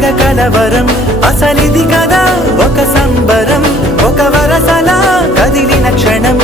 తెగ కలవరం అసలిది కదా ఒక సంబరం ఒక వరసలా కదిలిన క్షణం